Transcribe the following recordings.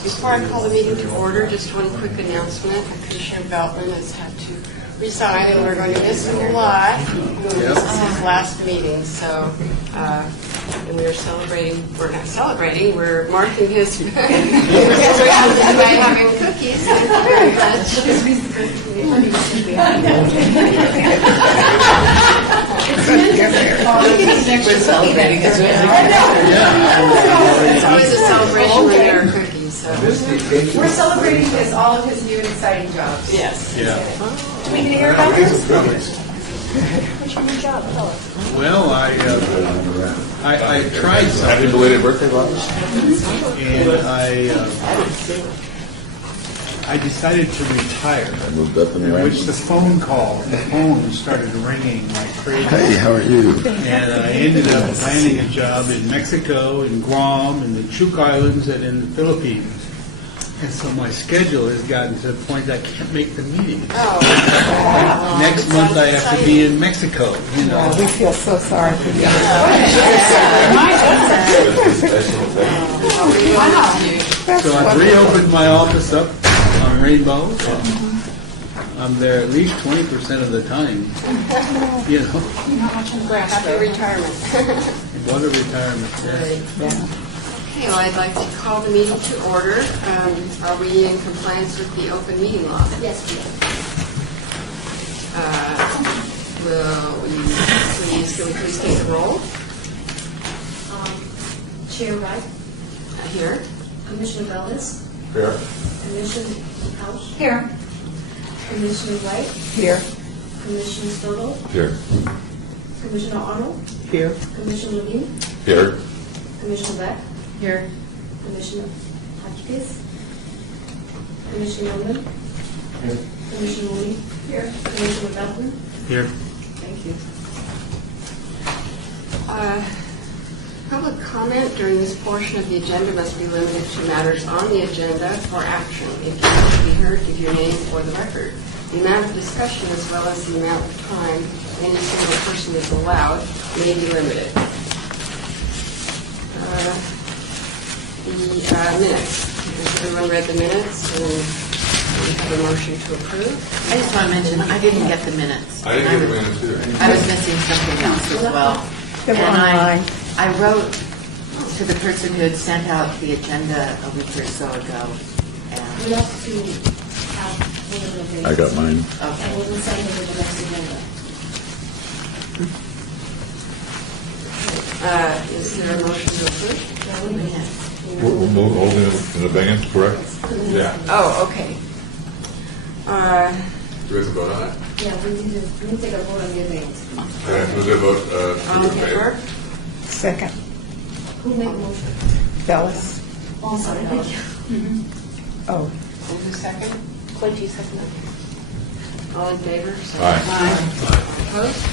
Before I call the meeting to order, just one quick announcement. Commissioner Beltman has had to resign, and we're going to miss him a lot. This is his last meeting, so and we are celebrating. We're not celebrating. We're marking his by having cookies. Thank you very much. We're celebrating as well. It's always a celebration when there are cookies. So. We're celebrating all of his new and exciting jobs. Yes. Yeah. Do we get to hear about this? What's your new job? Tell us. Well, I tried something. Happy belated birthday, Bob. And I decided to retire, I moved up in in the which the phone started ringing like crazy. Hey, how are you? And I ended up landing a job in Mexico, in Guam, in the Chuk Islands, and in the Philippines. And so my schedule has gotten to the point that I can't make the meetings. Oh. Next month I have to be in Mexico, you know. We feel so sorry for you. So I've reopened my office up on Rainbow. I'm there at least 20% of the time. You know, Happy retirement. what a retirement. Yes. Okay, well, I'd like to call the meeting to order. Are we in compliance with the open meeting law? Yes, we Can we please take a roll? Chair Wright, Here. Commissioner Velez, Here. Commissioner House, Here. Commissioner White, Here. Commissioner Stoddle, Here. Commissioner Arnold, Here. Commissioner Levine, Here. Commissioner Beck, Here. Commissioner Hotchkiss, Commissioner Newman, Commissioner Lee, here, Commissioner Belton. Here. Thank you. Public comment during this portion of the agenda must be limited to matters on the agenda for action. If you wish to be heard, give your name for the record. The amount of discussion as well as the amount of time any single person is allowed may be limited. The minutes. Has everyone read the minutes? And we have a motion to approve. I just want to mention, I didn't get the minutes. I didn't get the minutes either. I was missing something else as well. They were And online. I wrote to the person who had sent out the agenda a week or so ago. And, We have to have one of the dates. I got mine. okay. And we'll send it to the next agenda. Is there a motion to approve? We're holding it in abeyance, correct? Yeah. Oh, okay. Do we have to vote on it? Yeah, we need to take a vote on the advance. Was there a vote? All in favor? Second. Who made the motion? Bellis. Oh, sorry, thank you. Oh. And who's second? Clayton second. All in favor? say Aye. Opposed?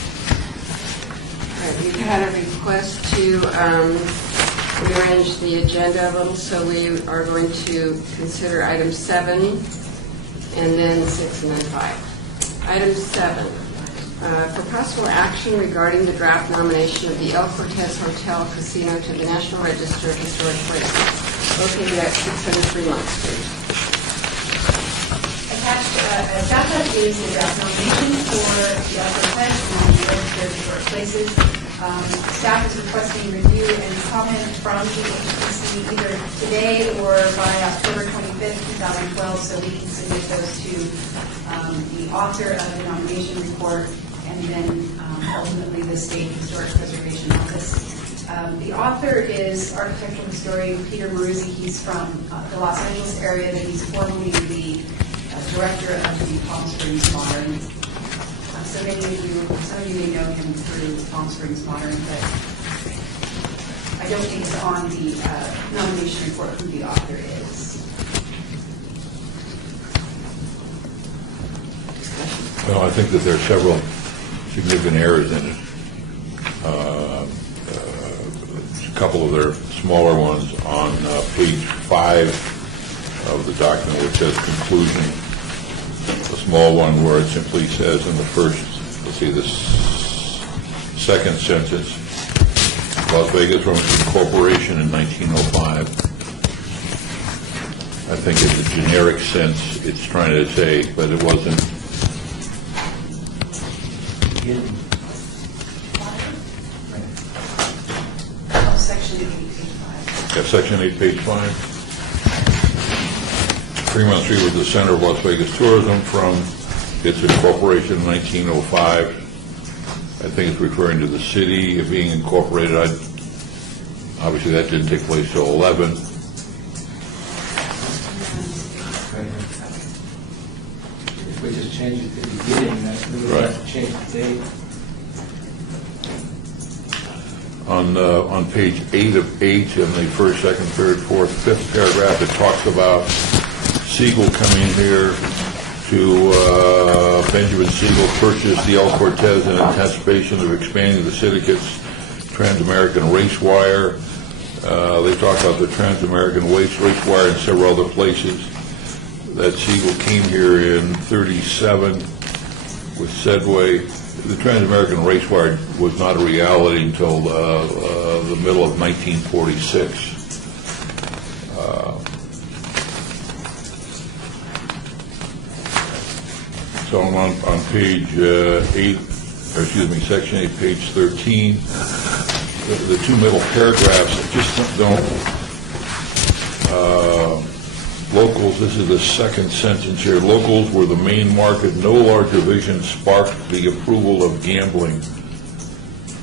All right, we've had a request to rearrange the agenda a little, so we are going to consider item 7, and then 6, and then 5. Item 7, for possible action regarding the draft nomination of the El Cortez Hotel Casino to the National Register of Historic Places, located at 600 Fremont Street. Attached, staff is the draft nomination for the Alpha Head and the Register of Historic Places. Staff is requesting review and comment from the HPC either today or by October 25th, 2012, so we can submit those to the author of the nomination report and then ultimately the State Historic Preservation Office. The author is architectural historian Peter Maruzzi. He's from the Los Angeles area, but he's formerly the director of the Palm Springs Modern. Some of you may know him through Palm Springs Modern, but I don't think it's on the nomination report who the author is. Well, I think that there are several significant errors in it. A couple of their smaller ones on page 5 of the document, which says conclusion. A small one where it simply says in the first, let's see, the second sentence, Las Vegas Rose Corporation in 1905. I think in the generic sense, it's trying to say, but it wasn't. Section 8, page 5. Yeah, Section 8, page 5. Fremont Street was the center of Las Vegas tourism from its incorporation in 1905. I think it's referring to the city of being incorporated. Obviously, that didn't take place till 11. If we just change it at the beginning, we would have to change the date. On page 8 of 8, in the first, second, third, fourth, fifth paragraph, it talks about Siegel coming here to Benjamin Siegel purchased the El Cortez in anticipation of expanding the syndicate's Trans-American Race Wire. They talk about the Trans-American Race Wire in several other places. That Siegel came here in 37 with Sedway. The Trans-American Race Wire was not a reality until the middle of 1946. So I'm on page 8, or excuse me, section 8, page 13. The two middle paragraphs just don't. Locals, this is the second sentence here. Locals were the main market. No larger vision sparked the approval of gambling.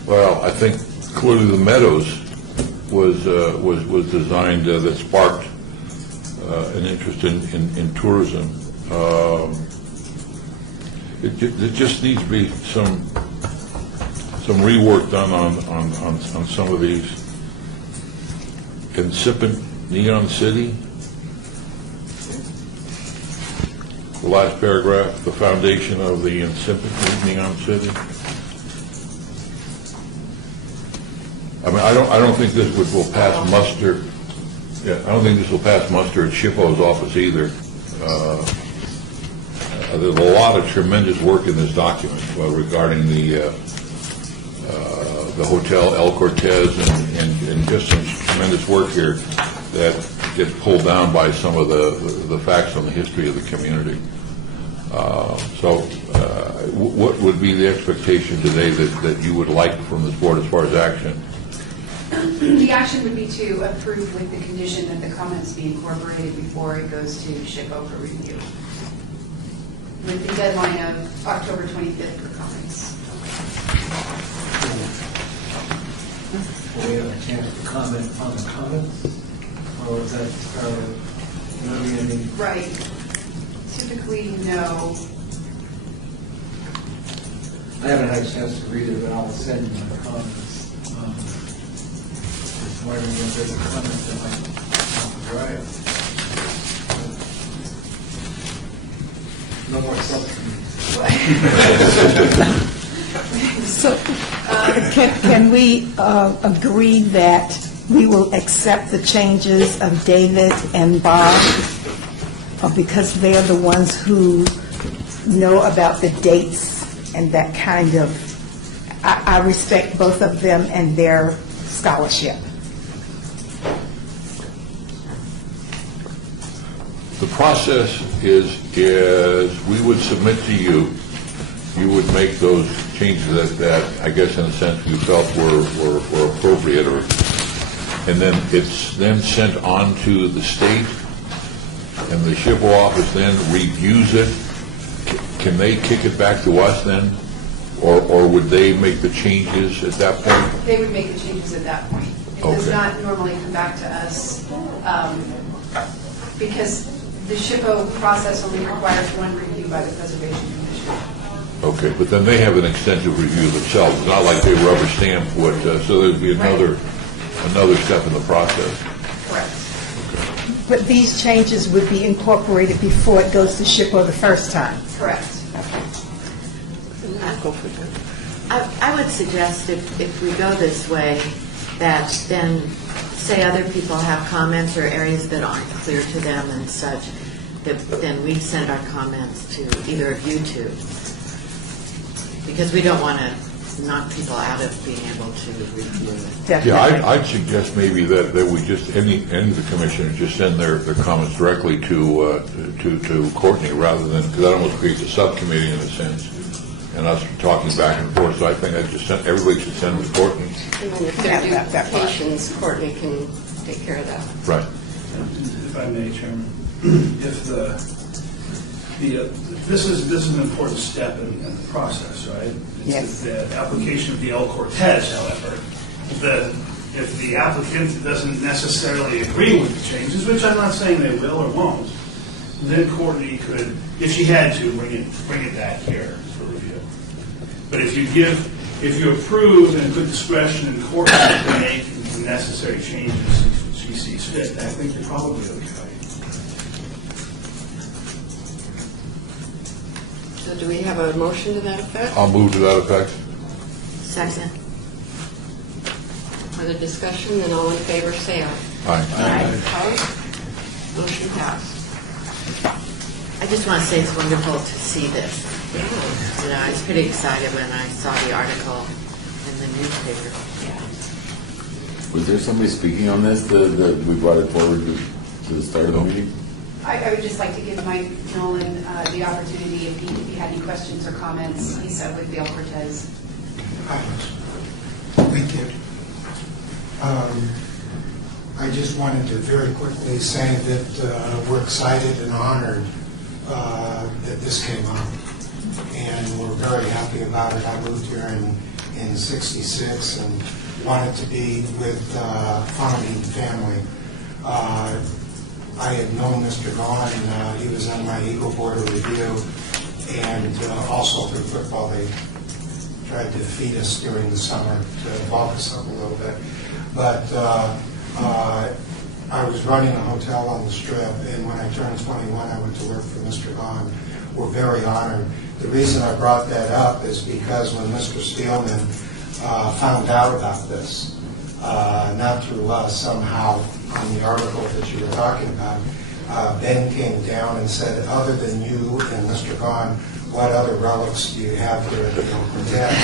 Well, I think clearly the Meadows was designed that sparked an interest in tourism. It just needs to be some rework done on some of these. Incipient Neon City. The last paragraph, the foundation of the incipient Neon City. I mean, I don't think this will pass muster. Yeah, I don't think this will pass muster at SHPO's office either. There's a lot of tremendous work in this document regarding the Hotel El Cortez and just some tremendous work here that gets pulled down by some of the facts on the history of the community. What would be the expectation today that you would like from this board as far as action? The action would be to approve with the condition that the comments be incorporated before it goes to SHPO for review, with the deadline of October 25th for comments. Will we have a chance to comment on the comments? Or is that, any? Right. Typically, no. I haven't had a chance to read it, but I'll send you my comments. Just wondering if there's a comment that might drive. No more substance. So, can we agree that we will accept the changes of David and Bob because they're the ones who know about the dates and that kind of, I respect both of them and their scholarship. The process is we would submit to you, you would make those changes that I guess in a sense you felt were appropriate, and then it's then sent on to the state, and the SHPO office then reviews it. Can they kick it back to us then? Or would they make the changes at that point? They would make the changes at that point. It does Okay. not normally come back to us because the SHPO process only requires one review by the Preservation Commission. Okay, but then they have an extensive review themselves. It's not like they rubber stamp what, so there'd be another step in the process. Correct. But these changes would be incorporated before it goes to SHPO the first time. Correct. I would suggest if we go this way, that then, say other people have comments or areas that aren't clear to them and such, that then we send our comments to either of you two. Because we don't want to knock people out of being able to review it. Yeah, Definitely. I'd suggest maybe that we just, any of the commissioners just send their comments directly to Courtney rather than, because that almost creates a subcommittee in a sense, and us talking back and forth. So I think everybody should send them to Courtney. And then if there are duplications, Courtney can take care of that. Right. If I may, Chairman, if this is an important step in the process, right? Yes. It's the application of the El Cortez, however, that if the applicant doesn't necessarily agree with the changes, which I'm not saying they will or won't, then Courtney could, if she had to, bring it back here for review. But if you approve and put discretion in Courtney to make the necessary changes she sees fit, I think you're probably okay. So do we have a motion to that effect? I'll move to that effect. Second. Further discussion, then all in favor, say aye. Aye. Opposed? Motion passed. I just want to say it's wonderful to see this. Yeah. You know, I was pretty excited when I saw the article in the newspaper. Was there somebody speaking on this that we brought it forward to the start of the meeting? I would just like to give Mike Nolan the opportunity, if he had any questions or comments. He's with the El Cortez. Thank you. I just wanted to very quickly say that we're excited and honored that this came up, and we're very happy about it. I moved here in '66 and wanted to be with founding family. I had known Mr. Gahn. He was on my Eagle Board of Review, and also through football. They tried to feed us during the summer to bulk us up a little bit. But I was running a hotel on the Strip, and when I turned 21, I went to work for Mr. Gahn. We're very honored. The reason I brought that up is because when Mr. Spielman found out about this, not through us, somehow on the article that you were talking about, Ben came down and said, other than you and Mr. Gahn, what other relics do you have here at the El Cortez?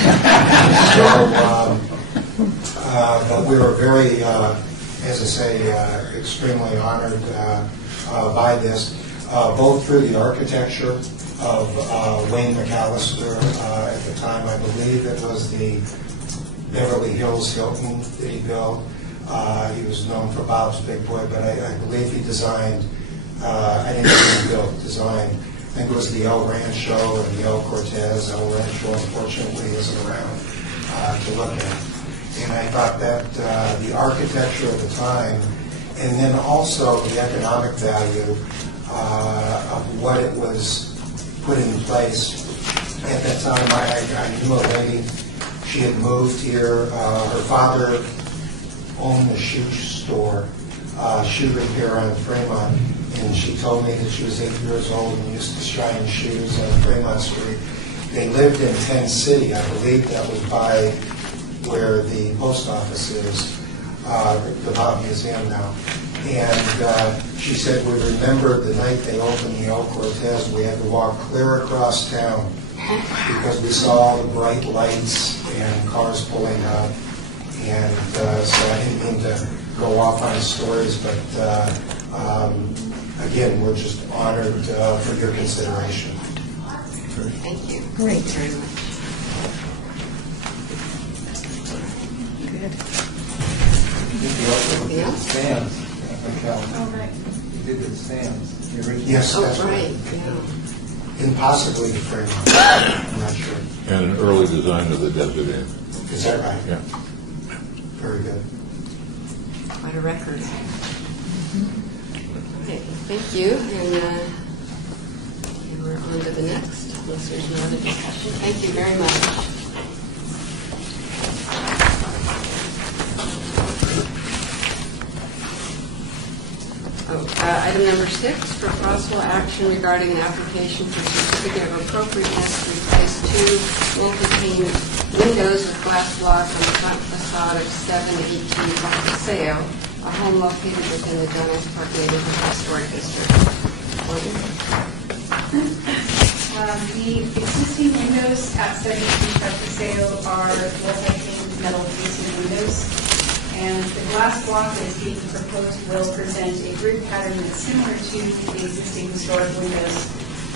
But we were very, as I say, extremely honored by this, both through the architecture of Wayne McAllister. At the time, I believe it was the Beverly Hills Hilton that he built. He was known for Bob's Big Boy, but I believe he designed, I didn't think he built, designed, I think it was the El Rancho and the El Cortez. El Rancho, unfortunately, isn't around to look at. And I thought that the architecture of the time, and then also the economic value of what it was put in place. At that time, I knew a lady. She had moved here. Her father owned a shoe store, shoe repair on Fremont, and she told me that she was 8 years old and used to shine shoes on Fremont Street. They lived in Penn City. I believe that was by where the post office is, the Bob Museum now. And she said, we remember the night they opened the El Cortez, we had to walk clear across town because we saw all the bright lights and cars pulling up. And so I didn't mean to go off on stories, but again, we're just honored for your consideration. Thank you. Great. Very much. Good. He also Anything did the else? stands, Cal. Oh, right. He did the stands, the original. Yes, Oh, that's right, right. yeah. And possibly the Fremont. I'm not sure. And an early design of the Desert Inn. Is that right? Yeah. Very good. Quite a record. Okay, thank you, and we're on to the next, unless there's no other discussion. Thank you very much. Item number 6, for possible action regarding an application for certificate of appropriateness to replace 2 multi-pane windows with glass blocks on the front facade of 718 Paseo, a home located within the Douglas Park Neighborhood Historic District. Gordon? The existing windows at 72 Park Paseo are multi-pane metal facing windows, and the glass block that is being proposed will present a grid pattern that's similar to the existing historic windows.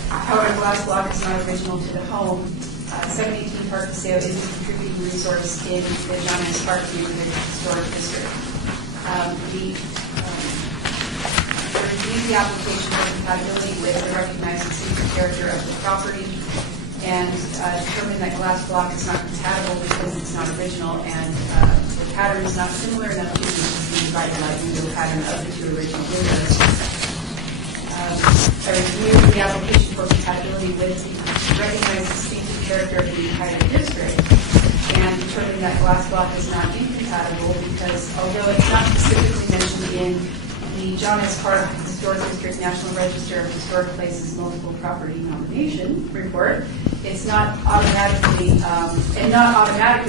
However, glass block is not original to the home. 718 Park Paseo is a contributing resource in the John S. Park Neighborhood Historic District. Review the application for compatibility with the recognized distinctive character of the property, and determine that glass block is not compatible because it's not original, and the pattern is not similar enough to the revitalized window pattern of the two original windows. I reviewed the application for compatibility with the recognized distinctive character of the entire district, and determined that glass block is not incompatible because although it's not specifically mentioned in the John S. Park Historic District National Register of Historic Places Multiple Property Nomination Report, it's not automatically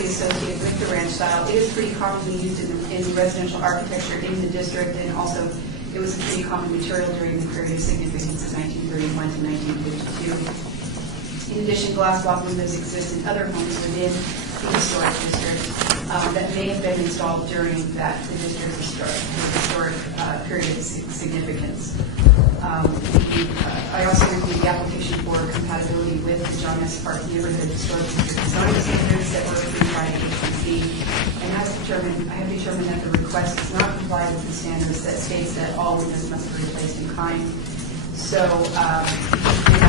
associated with the ranch style. It is pretty commonly used in residential architecture in the district, and also it was a pretty common material during the period of significance of 1931 to 1952. In addition, glass block windows exist in other homes within the historic district that may have been installed during the district's historic period of significance. I also reviewed the application for compatibility with the John S. Park Neighborhood Historic District design standards that were approved by HPC, and I have determined that the request does not comply with the standards that states that all windows must be replaced in kind. So it did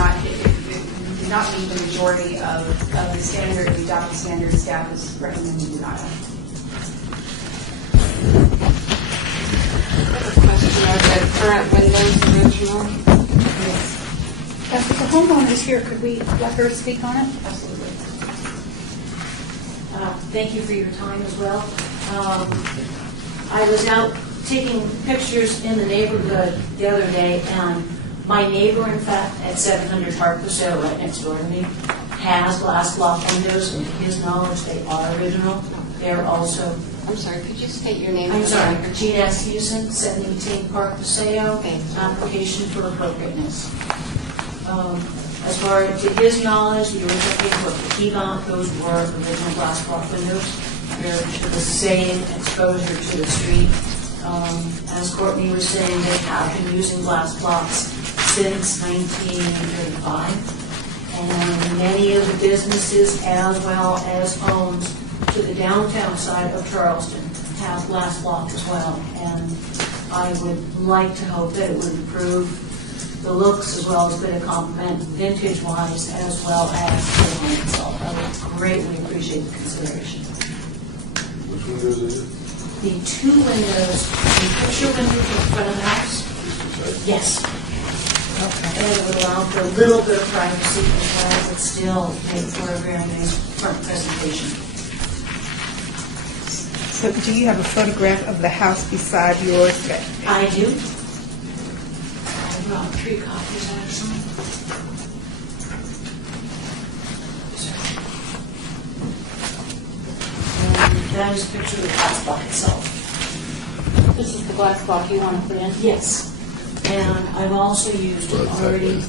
not meet the majority of the standard, the adopted standard. Staff is recommending denial. Question, are the current windows original? If the homeowner is here, could we let her speak on it? Absolutely. Thank you for your time as well. I was out taking pictures in the neighborhood the other day, and my neighbor, in fact, at 700 Park Paseo, right next door to me, has glass block windows, and to his knowledge, they are original. They're also... I'm sorry, could you state your name? I'm sorry, Gene Asmussen, 718 Park Paseo, Thank you. application for appropriateness. As far as to his knowledge, the original paperwork that he got, those were original glass block windows. They're the same exposure to the street. As Courtney was saying, they have been using glass blocks since 1935. And many of the businesses, as well as homes to the downtown side of Charleston, have glass block as well. And I would like to hope that it would improve the looks as well as a bit of compliment vintage-wise as well as the home itself. I would greatly appreciate the consideration. Which windows is it? The two windows, the picture window to the front of the house, yes. And it would allow for a little bit of privacy as well as it still make for a very nice front presentation. So do you have a photograph of the house beside yours? I do. I brought 3 copies actually. And that is a picture of the glass block itself. This is the glass block you want to put in? Yes. And I've also used it already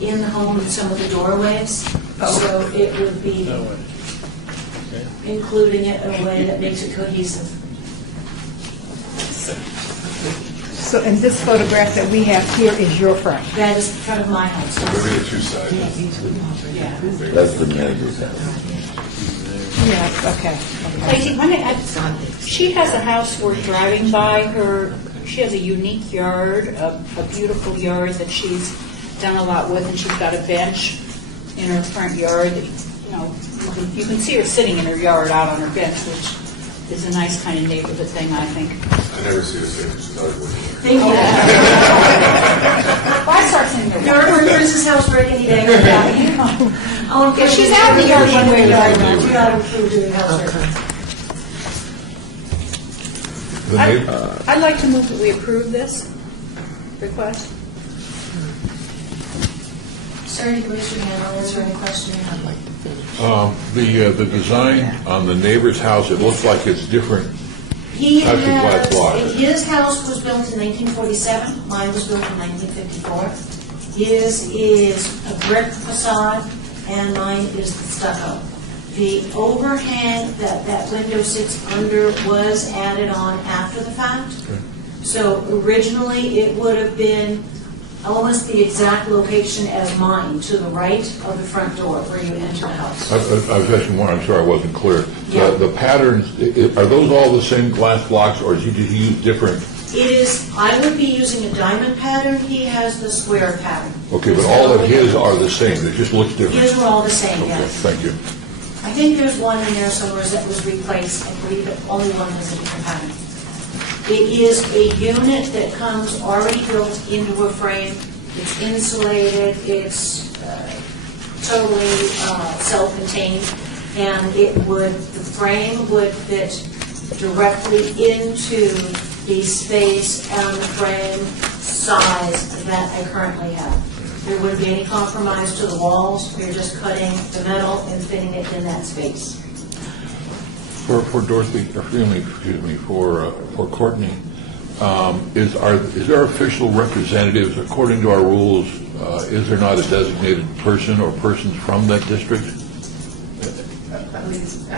in the home in some of the doorways. So it would be including it in a way that makes it cohesive. So, and this photograph that we have here is your front? That is the front of my house. Maybe the two sides. That's the manager's house. Yeah, okay. Lacey, she has a house we're driving by her. She has a unique yard, a beautiful yard that she's done a lot with, and she's got a bench in her front yard that, you can see her sitting in her yard out on her bench, which is a nice kind of neighborhood thing, I think. I never see the same. She's always working. Thank you. If I start sitting there. You're over in Chris's house for any day. If she's out in the yard one way or the other. You got to improve your house. I'd like to move that we approve this request. Sorry to raise your hand. I'll answer any question you have. The design on the neighbor's house, it looks like it's different. He Types of glass has, block. his house was built in 1947. Mine was built in 1954. His is a brick facade and 9 is the stucco. The overhang that that window sits under was added on after the fact. So originally, it would have been almost the exact location as mine, to the right of the front door where you enter the house. I was asking one, I'm sorry I wasn't clear. Yeah. The patterns, are those all the same glass blocks, or did you use different? It is, I would be using a diamond pattern, he has the square pattern. Okay, but all of his are the same, it just looks different? His are all the same, Okay, yes. thank you. I think there's one in there somewhere that was replaced. I believe that only one has a different pattern. It is a unit that comes already built into a frame. It's insulated. It's totally self-contained, and the frame would fit directly into the space and the frame size that I currently have. There wouldn't be any compromise to the walls. We're just cutting the metal and fitting it in that space. For Dorothy, excuse me, for Courtney, is there official representatives, according to our rules, is there not a designated person or persons from that district?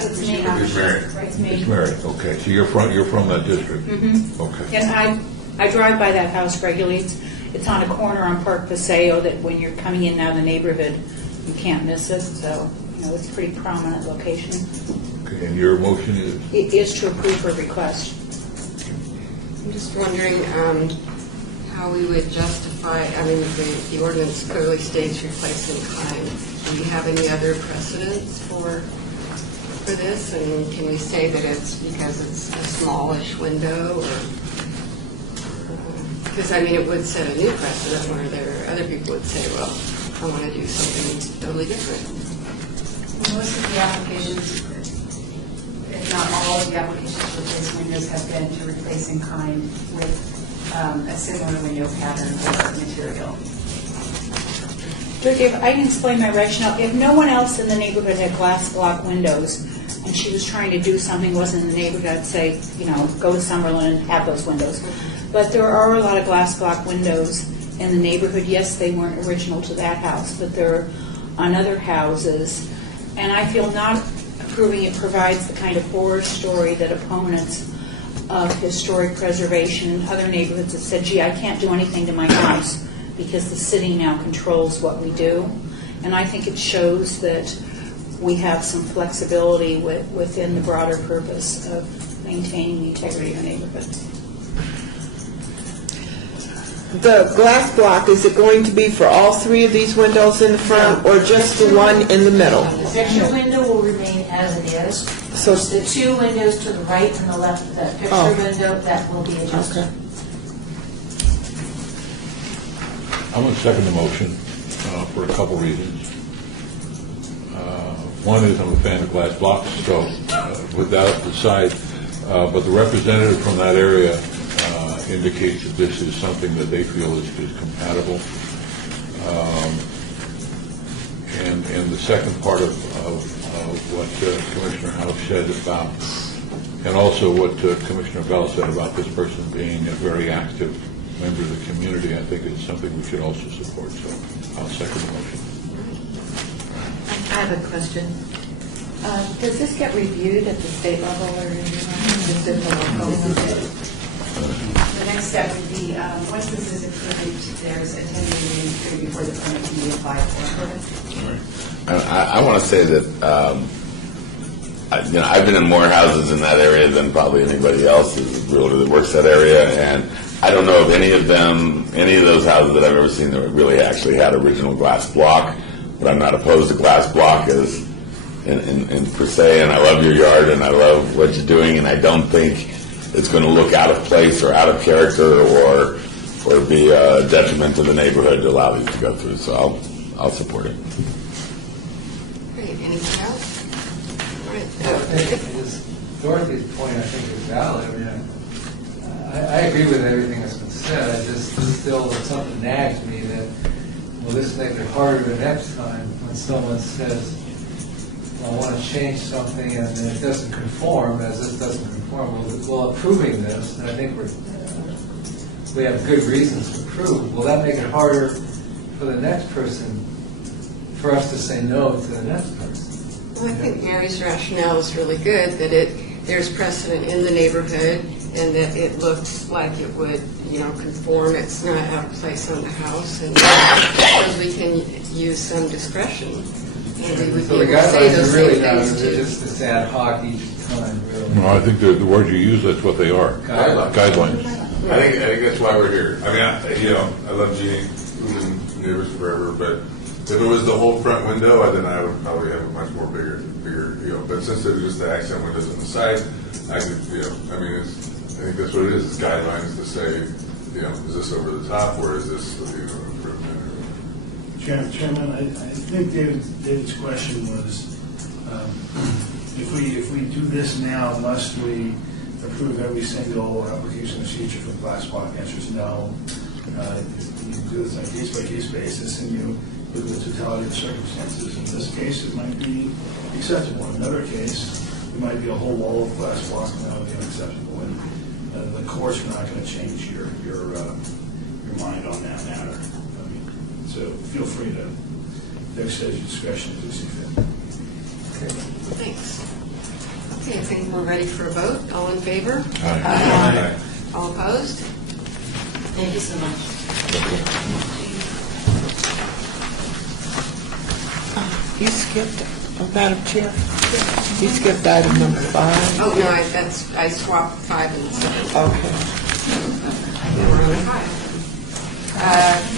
It's me. It's me. It's Mary, okay, so you're from that district? Mm-hmm. Okay. And I drive by that house regularly. It's on a corner on Park Paseo that when you're coming in and out of the neighborhood, you can't miss it. So, it's a pretty prominent location. Okay, and your motion is? It is to approve her request. I'm just wondering how we would justify, the ordinance clearly states replace in kind. Do we have any other precedents for this? And can we say that it's because it's a smallish window, or? Because, it would set a new precedent where other people would say, well, I want to do something totally different. Most of the applications, if not all of the applications for replace windows, have been to replace in kind with a similar window pattern or material. George, if I can explain my rationale, if no one else in the neighborhood had glass block windows, and she was trying to do something, wasn't in the neighborhood, I'd say, go to Summerlin and have those windows. But there are a lot of glass block windows in the neighborhood. Yes, they weren't original to that house, but they're on other houses. And I feel not approving it provides the kind of horror story that opponents of historic preservation in other neighborhoods have said, gee, I can't do anything to my house because the city now controls what we do. And I think it shows that we have some flexibility within the broader purpose of maintaining the integrity of the neighborhood. The glass block, is it going to be for all 3 of these windows in the front, or just the one in the middle? The picture window will remain as it is. So The 2 windows to the right and the left of that picture window, that will be adjusted. Okay. I'm going to second the motion for a couple reasons. One is I'm a fan of glass blocks, so without the side, but the representative from that area indicates that this is something that they feel is compatible. And the second part of what Commissioner House said about, and also what Commissioner Bell said about this person being a very active member of the community, I think it's something we should also support. So I'll second the motion. I have a question. Does this get reviewed at the state level or just at the local? The next step would be, once this is approved, there's a 10-day waiting period before the permit can be applied for. I want to say that I've been in more houses in that area than probably anybody else who's really that works that area, and I don't know of any of those houses that I've ever seen that really actually had original glass block. But I'm not opposed to glass block as in per se, and I love your yard and I love what you're doing, and I don't think it's going to look out of place or out of character or be a detriment to the neighborhood to allow these to go through. So I'll support it. Great, anything else? All right. Dorothy's point, I think, is valid. I agree with everything that's been said. I just still, something nags me that, will this make it harder the next time when someone says, I want to change something and it doesn't conform, as this doesn't conform, well, approving this, and I think we have good reasons to approve, will that make it harder for the next person for us to say no to the next person. Well, I think Mary's rationale is really good, that there's precedent in the neighborhood, and that it looks like it would, conform, it's not out of place on the house, and because we can use some discretion, and we would So be the able to say guidelines those are really same not, things they're too. just this ad hoc each time, really. No, I think the word you use, that's what they are. Guidelines. Guidelines. I think that's why we're here. I mean, I love Jeannie, we've been neighbors forever, but if it was the whole front window, then I would probably have a much more bigger, but since it was just the accent windows on the side, I could, I think that's what it is, it's guidelines to say, is this over the top, or is this, improvement? Chairman, I think David's question was, if we do this now, must we approve every single application in the future for the glass block? Answer is no. You do this on a case-by-case basis, and you look at the totality of the circumstances. In this case, it might be acceptable. In another case, it might be a whole wall of glass block, and that would be unacceptable. And the courts are not going to change your mind on that matter. So feel free to exercise your discretion as you see fit. Thanks. Okay, I think we're ready for a vote. All in favor? Aye. All opposed? Thank you so much. You skipped, Madam Chair, you skipped item number 5. Oh, no, I swapped 5 and 7. Okay. Now we're on 5.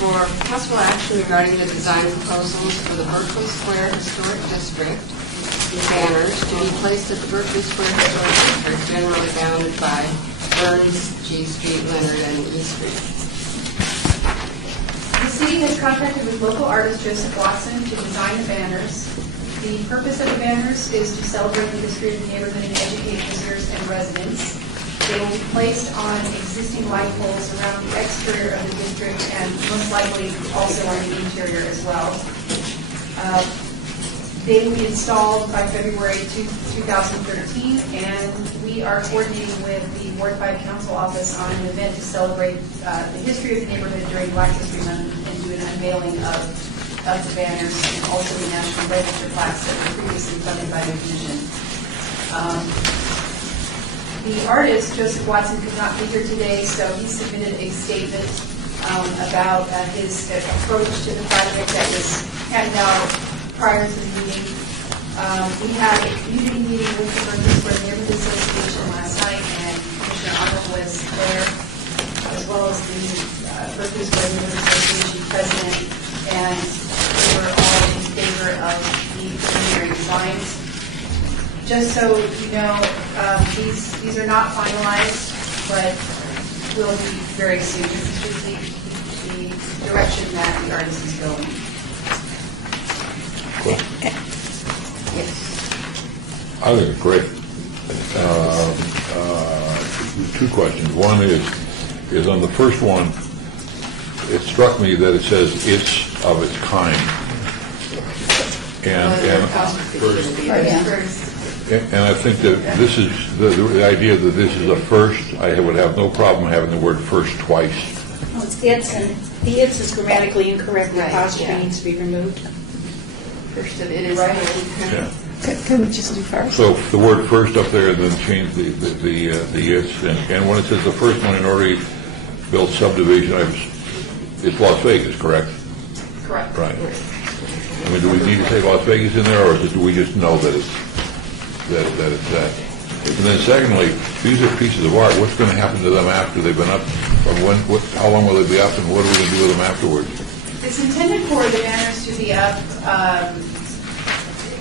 For possible action regarding the design proposals for the Berkeley Square Historic District, the banners to be placed at the Berkeley Square Historic District, generally bounded by Burns, G Street, Leonard, and E Street. The city has contracted with local artist Joseph Watson to design the banners. The purpose of the banners is to celebrate the history of the neighborhood and educate visitors and residents. They will be placed on existing light poles around the exterior of the district and most likely also on the interior as well. They will be installed by February 2013, and we are coordinating with the Ward 5 Council Office on an event to celebrate the history of the neighborhood during Black History Month and do an unveiling of the banners and also the National Register plaques that were previously funded by the commission. The artist, Joseph Watson, could not be here today, so he submitted a statement about his approach to the project that was handed out prior to the meeting. We had a community meeting with the Berkeley Square Neighborhood Association last night, and Commissioner Arnold was there, as well as the Berkeley Square Neighborhood Association president, and they were all in favor of the preliminary designs. Just so you know, these are not finalized, but will be very soon. This is the direction that the artist is going. Yes. I think it's great. Two questions. One is on the first one, it struck me that it says it's of its kind. And I think that this is, the idea that this is a first, I would have no problem having the word first twice. Oh, it's, and the it's is grammatically incorrect, the Right, apostrophe yeah. needs to be removed. First, it is Right. Yeah. Can we just do first? So the word first up there, and then change the it's, and when it says the first one in order to build subdivision, it's Las Vegas, correct? Correct. Right. I mean, do we need to say Las Vegas in there, or do we just know that it's that? And then secondly, these are pieces of art. What's going to happen to them after they've been up? How long will they be up, and what are we going to do with them afterwards? It's intended for the banners to be up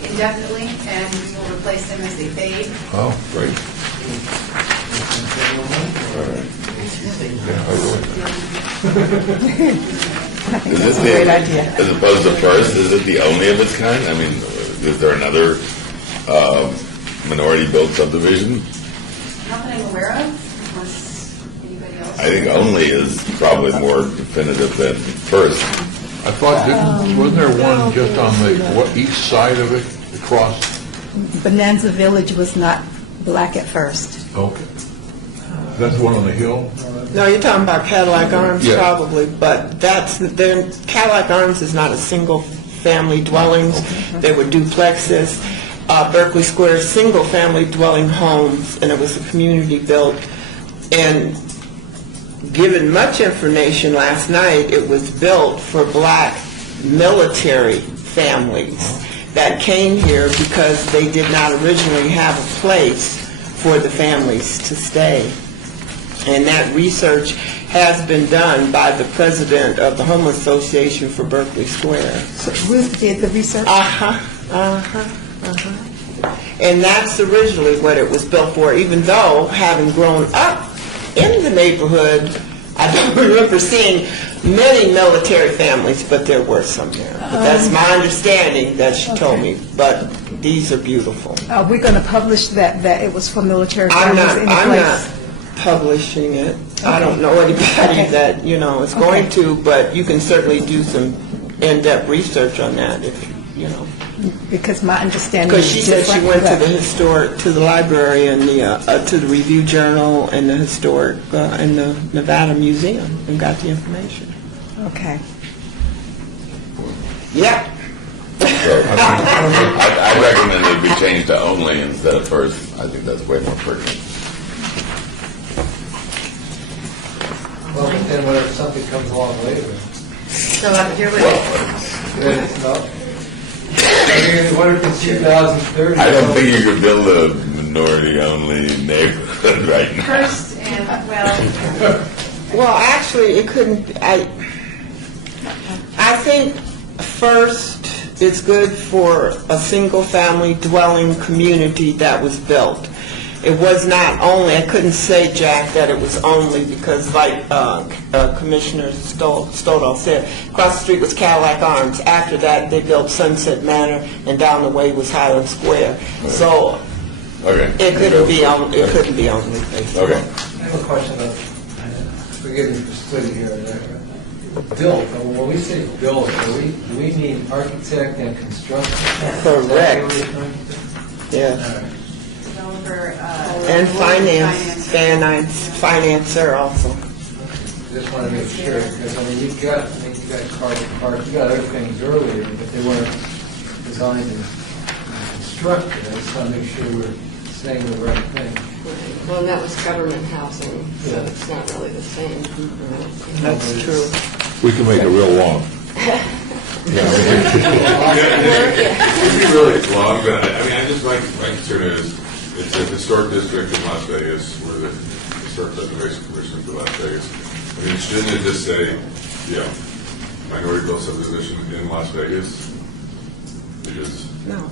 indefinitely, and we will replace them as they fade. Oh, great. Is this Great idea. As opposed to first, is it the only of its kind? I mean, is there another minority-built subdivision? Not that I'm aware of, unless anybody else. I think only is probably more definitive than first. I thought, wasn't there one just on the east side of it, across? Bonanza Village was not black at first. Okay. That's the one on the hill? No, you're talking about Cadillac Arms Yeah. probably, but Cadillac Arms is not a single family dwellings. They were duplexes. Berkeley Square, single-family dwelling homes, and it was a community built. And given much information last night, it was built for black military families that came here because they did not originally have a place for the families to stay. And that research has been done by the president of the Home Association for Berkeley Square. So Ruth did the research? And that's originally what it was built for, even though, having grown up in the neighborhood, I don't remember seeing many military families, but there were some there. But that's my understanding that she told me. But these are beautiful. Are we going to publish that it was for military I'm families not, in I'm place? not publishing it. I don't know anybody that, is going to, but you can certainly do some in-depth research on that if, Because my understanding Because is she said she went different, to the library and to the Review Journal and the historic, and the Nevada Museum and got the information. Okay. Yeah. I recommend it be changed to only instead of first. I think that's way more pertinent. Well, then what if something comes along later? So here we Then it's not. What if it's 2030? I don't think you could build a minority-only neighborhood right now. First, and, Well, actually, it couldn't, I think first, it's good for a single-family dwelling community that was built. It was not only, I couldn't say, Jack, that it was only because, like Commissioner Stoddard said, across the street was Cadillac Arms. After that, they built Sunset Manor, and down the way was Highland Square. So it couldn't be only. Basically. Okay. I have a question about, forgive me for splitting here and there. Built, when we say built, do we mean architect and construction? Correct. Yes. developer. And financer also. Just want to make sure, because you got Carter, you got other things earlier, but they weren't designed and constructed. I just want to make sure we're saying the right thing. Well, and that was government housing, so it's not really the same. That's true. We can make it real long. It'd be really long, but I just, my concern is, it's a historic district in Las Vegas, we're the Historic Preservation Commission for Las Vegas. Shouldn't it just say, minority built subdivision in Las Vegas?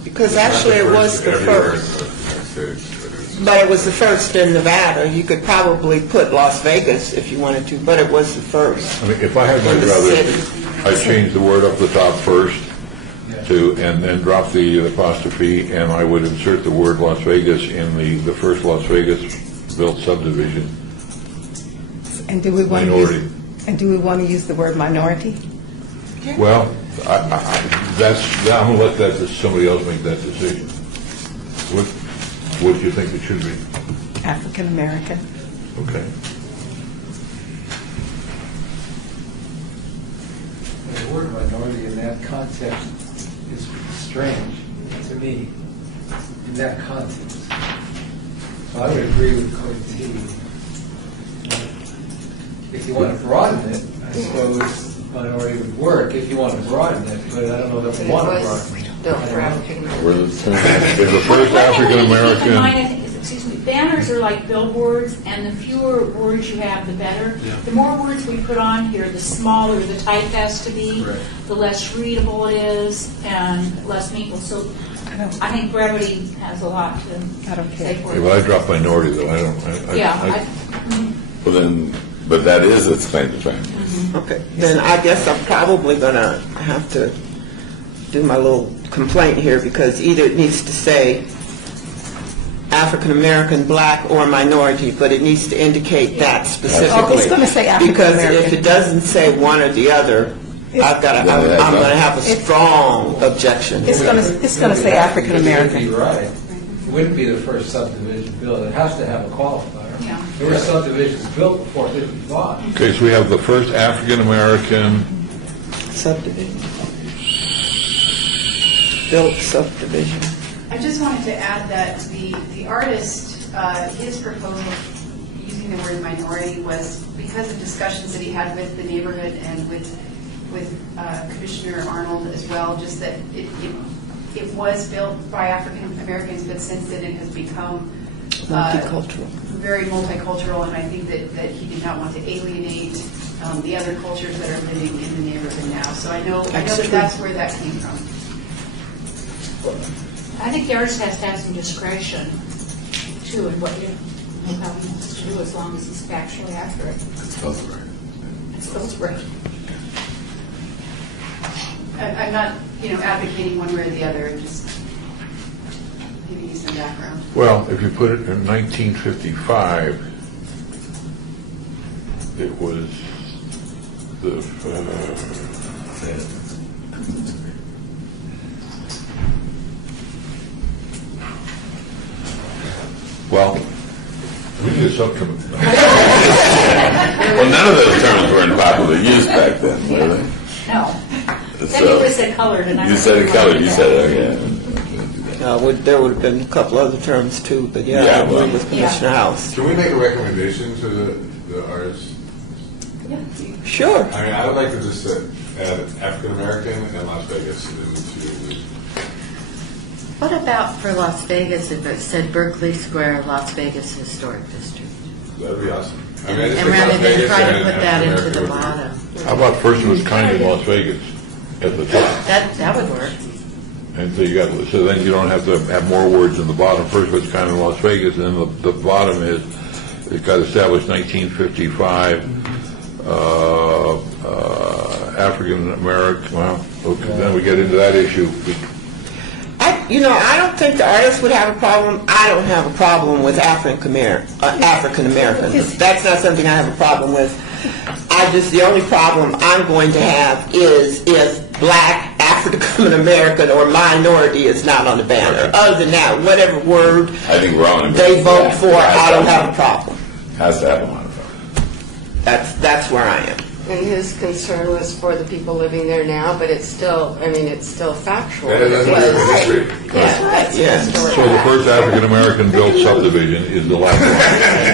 Because actually it was the first. But it was the first in Nevada. You could probably put Las Vegas if you wanted to, but it was the first. If I had my druthers, I'd change the word up the top first and then drop the apostrophe, and I would insert the word Las Vegas in the first Las Vegas built subdivision. And do we want to Minority. use the word minority? Well, I'm going to let somebody else make that decision. What do you think it should be? African American. Okay. The word minority in that context is strange to me, in that context. So I would agree with Cody T. If you want to broaden it, I suppose minority would work if you want to broaden it, but I don't know that we want to broaden it. Built for African If the first African American, Banners are like billboards, and the fewer words you have, the better. The more words we put on here, the smaller the type has to be, the less readable it is, and less meaningful. So I think brevity has a lot to say for it. I drop minority though, I don't. Well then, but that is its claim to fame. Okay, then I guess I'm probably going to have to do my little complaint here, because either it needs to say African American, black, or minority, but it needs to indicate that specifically. Oh, it's going to say African American. Because if it doesn't say one or the other, I'm going to have a strong objection. It's going to say African American. You're right. It wouldn't be the first subdivision built. It has to have a qualifier. There were subdivisions built before 55. Okay, so we have the first African American subdivision built subdivision. I just wanted to add that the artist, his proposal, using the word minority, was because of discussions that he had with the neighborhood and with Commissioner Arnold as well, just that it was built by African Americans, but since then it has become Multicultural. very multicultural, and I think that he did not want to alienate the other cultures that are living in the neighborhood now. So I know that's where that came from. I think the artist has to have some discretion, too, in what he wants to do, as long as it's factually accurate. It spells right. I'm not, advocating one way or the other, just giving you some background. Well, if you put it in 1955, it was the, well, we need a subcommittee. Well, none of those terms were in popular use back then, were they? No. Then So- you said colored, and I. You said it colored, you said it, okay. There would have been a couple other terms too, but yeah, Yeah, I agree well- with Commissioner House. Can we make a recommendation to the artists? Sure. I mean, I would like to just add African American and Las Vegas into the. What about for Las Vegas if it said Berkeley Square, Las Vegas Historic District? That'd be awesome. I mean, I just And think Las rather than Vegas try to and put that African into the American would be- bottom. How about first of its kind in Las Vegas at the top? That would work. And so so then you don't have to have more words in the bottom. First of its kind in Las Vegas, and then the bottom is, it got established 1955, African American, well, okay, then we get into that issue. I don't think the artist would have a problem. I don't have a problem with African Americans. That's not something I have a problem with. The only problem I'm going to have is if black, African American, or minority is not on the banner. Other than that, whatever word I think we're on they vote for, I don't have a problem. Has to have a modifier. That's where I am. And his concern was for the people living there now, but it's still, it's still factual. Yeah, that's It what was- it's history. Yeah, that's Yeah. historic. So the first African American built subdivision is the last one.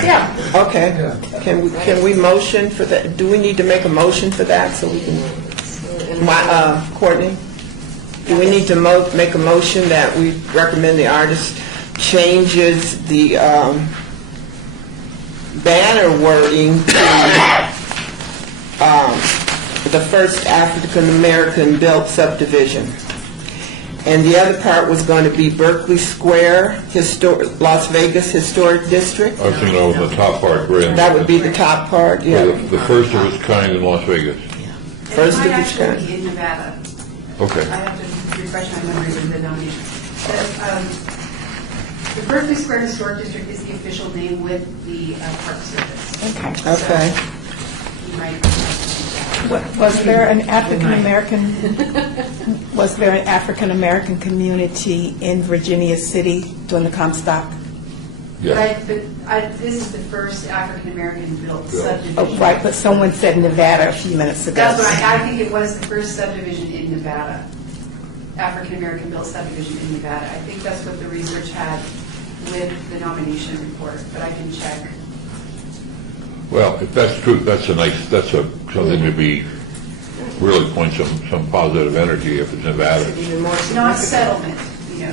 Yeah. Okay. Can we motion for that? Do we need to make a motion for that so we can? Courtney, do we need to make a motion that we recommend the artist changes the banner wording to the first African American built subdivision? And the other part was going to be Berkeley Square, Las Vegas Historic District. I was thinking of the top part, right? That would be the top part, yeah. The first of its kind in Las Vegas. First It of might its kind. actually be in Nevada. Okay. I have to refresh my memory with the nomination. The Berkeley Square Historic District is the official name with the Park Service. Okay. You might. Was there an African American community in Virginia City during the Comstock? Yes. But this is the first African American built subdivision. Oh, right, but someone said Nevada a few minutes ago. That's what I think it was the first subdivision in Nevada, African American built subdivision in Nevada. I think that's what the research had with the nomination report, but I can check. Well, if that's true, that's something to be, really point some positive energy if it's Nevada. Even more Not significant. settlement,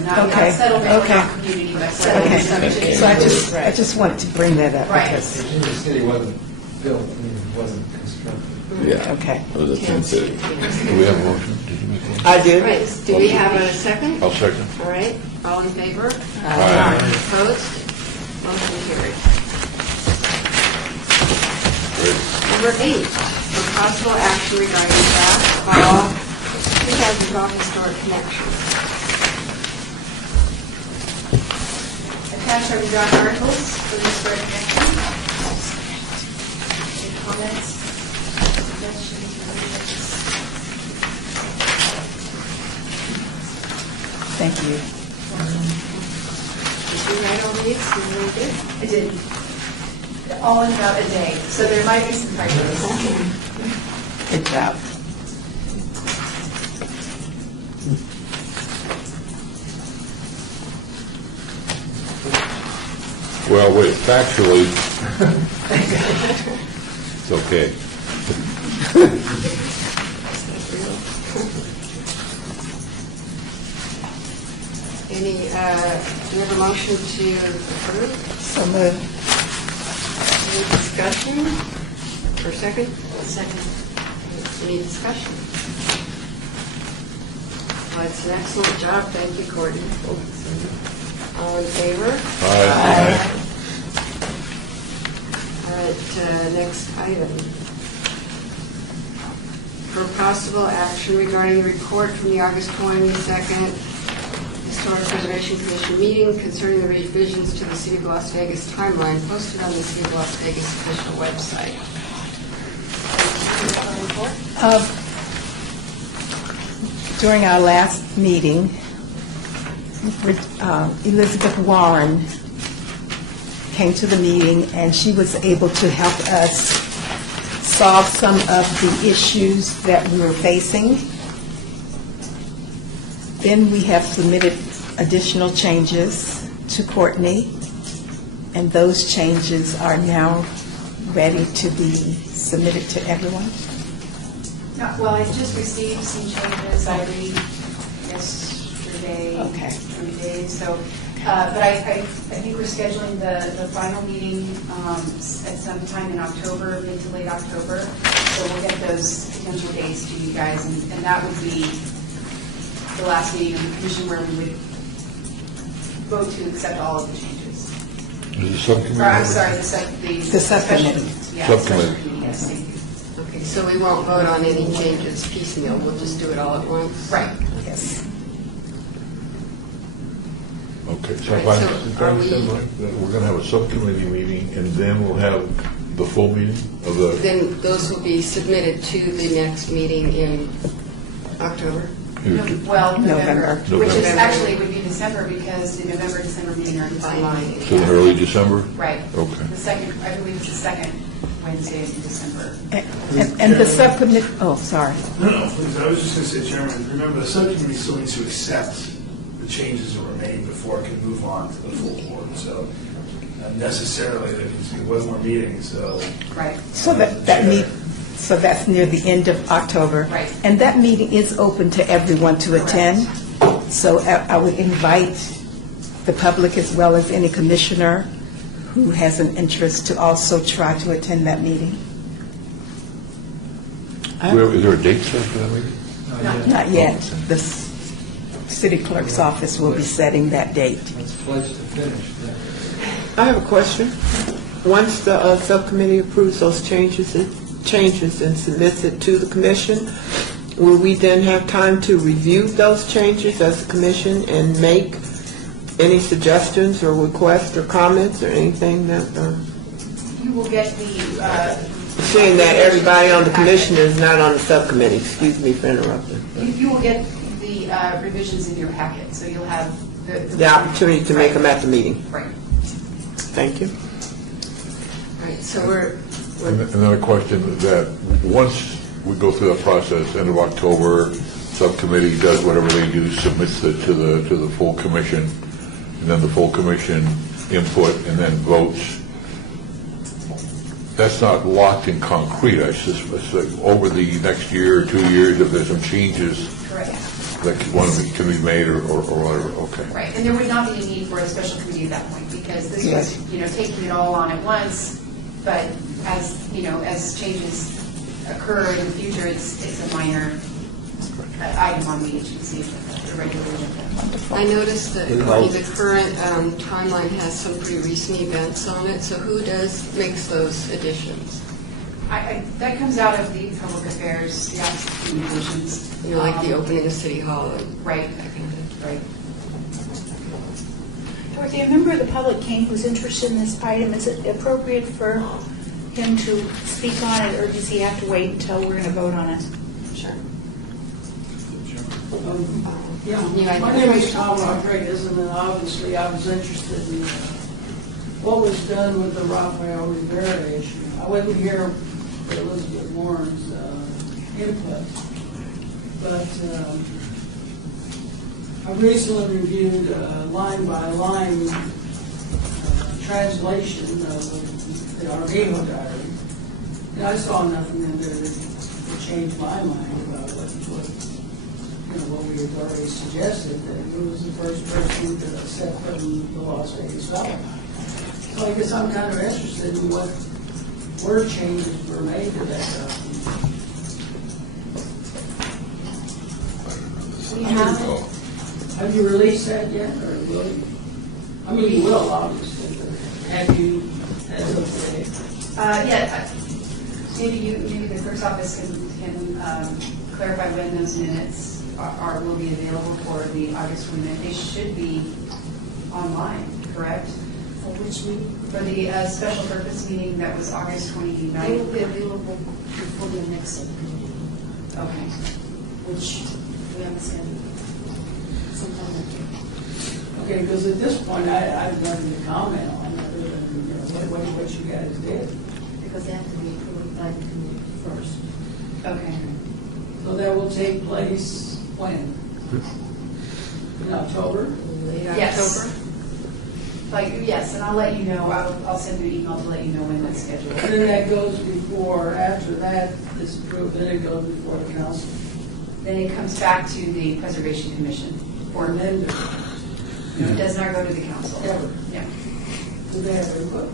not Okay, settlement, or okay. not community, but settlement. Okay, so I just wanted to bring that up. Right. because- Virginia City wasn't built, it wasn't constructed. Yeah. Okay. It was a Tin City. Do we have a motion? Did you make one? I All did. right, do we have a second? I'll second. All right, all in favor? Aye. Opposed? Motion carried. Great. Number 8, for possible action regarding Bath Hall 2012 Historic Connection. Attached are the draft articles for the historic connection. Any comments, suggestions, revisions? Thank you. Did you write all these? You really did? I did. All in about a day, so there might be some typos. Good job. Well, wait, factually, it's okay. Any, do we have a motion to approve? So moved. Any discussion? Or second? Second. Any discussion? Well, it's an excellent job. Thank you, Courtney. All in favor? Aye. All right, next item. For possible action regarding the report from the August 22nd Historic Preservation Commission meeting concerning the revisions to the City of Las Vegas timeline posted on the City of Las Vegas official website. During our last meeting, Elizabeth Warren came to the meeting, and she was able to help us solve some of the issues that we were facing. Then we have submitted additional changes to Courtney, and those changes are now ready to be submitted to everyone. Well, I just received some changes, I read yesterday, Okay. 3 days, so, but I think we're scheduling the final meeting at some time in October, mid to late October, so we'll get those potential dates to you guys, and that would be the last meeting of the commission where we would vote to accept all of the changes. Is it subcommittee? Or, I'm sorry, the subcommittee. Yeah, Subcommittee. subcommittee, yes, thank you. Okay, so we won't vote on any changes piecemeal. We'll just do it all at once? Right. Yes. Okay, so Right, if I so if I are understand we- right, that we're going to have a subcommittee meeting, and then we'll have the full meeting of the, Then those will be submitted to the next meeting in October? Well, November. November, which is November. actually would be December, because the November, December meeting are combined. so in early December? Right. Okay. The second, I believe it's the second Wednesday in December. And the subcommittee, oh, sorry. No, please, I was just going to say, Chairman, remember, the subcommittee still needs to accept the changes that were made before it can move on to the full board, so necessarily there needs to be one more meeting, so. Right. So so that's near the end of October. Right. And that meeting is open to everyone to attend. So I would invite the public as well as any commissioner who has an interest to also try to attend that meeting. Is there a date set for that meeting? Not yet. The city clerk's office will be setting that date. Let's pledge to finish. I have a question. Once the subcommittee approves those changes and submits it to the commission, will we then have time to review those changes as a commission and make any suggestions or requests or comments or anything that, You will get the, seeing that everybody on the commission is not on the subcommittee, excuse me for interrupting, you will get the revisions in your packet, so you'll have the opportunity to make them at the meeting. Right. Thank you. All right, so we're Another question, that once we go through that process, end of October, subcommittee does whatever they do, submits it to the full commission, and then the full commission input and then votes. That's not locked in concrete. I suspect over the next year or 2 years, if there's some changes Correct. that can be made or whatever, okay. Right, and there would not be a need for a special committee at that point, because this was, taking it all on at once, but as changes occur in the future, it's a minor item on the agency, the regular agenda. I noticed that the current timeline has some pretty recent events on it, so who makes those additions? That comes out of the public affairs, the Office of Communications. Like the opening of City Hall? Right, right. Dorothy, a member of the public came who's interested in this item. Is it appropriate for him to speak on it, or does he have to wait until we're going to vote on it? Sure. My name is Tom Rodriguez, and obviously I was interested in what was done with the Rafael Rivera issue. I wasn't here for Elizabeth Warren's input, but I recently reviewed line by line translation of the Arvino diary, and I saw nothing in there that changed my mind about what we had already suggested, that he was the first person to accept from the Las Vegas Valley. So I guess I'm kind of interested in what word changes were made to that document. We haven't. Have you released that yet, or will you? I mean, you will, obviously, but have you, as of today? Maybe the clerk's office can clarify when those minutes will be available for the August 29th. They should be online, correct? For which meeting? For the special purpose meeting that was August 29th. They will be available before the next subcommittee, Okay. which we understand sometime later. Okay, because at this point, I have nothing to comment on other than what you guys did. Because they have to be approved by the committee first. Okay. So that will take place when? In October? Yes. Yes, and I'll let you know. I'll send you an email to let you know when that's scheduled. And then that goes before, after that is approved, then it goes before the council. Then it comes back to the Preservation Commission. Or then, It does not go to the council. Ever? Yeah. do they have input?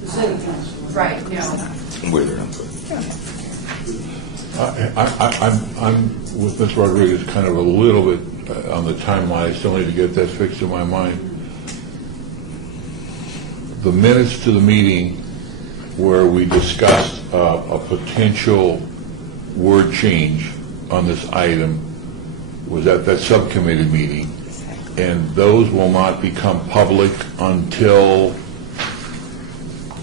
The city council. Right, no. With their input. I'm with Ms. Rodriguez kind of a little bit on the timeline. I still need to get that fixed in my mind. The minutes to the meeting where we discussed a potential word change on this item was at that subcommittee meeting, and those will not become public until,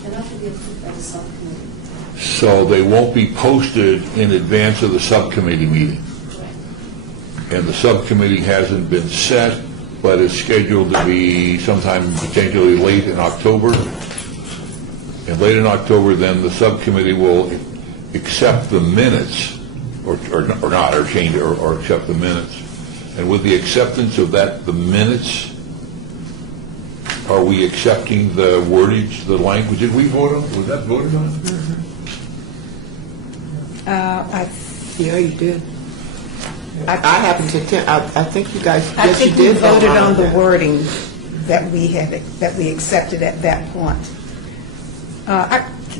Cannot be approved by the subcommittee. so they won't be posted in advance of the subcommittee meeting. And the subcommittee hasn't been set, but is scheduled to be sometime potentially late in October. And late in October, then the subcommittee will accept the minutes, or not, or change, or accept the minutes. And with the acceptance of that, the minutes, are we accepting the wordage, the language? Did we vote on, was that voted on? Yeah, you did. I happened to attend, I think you guys, I yes, you think we did vote voted on the that. wording that we accepted at that point.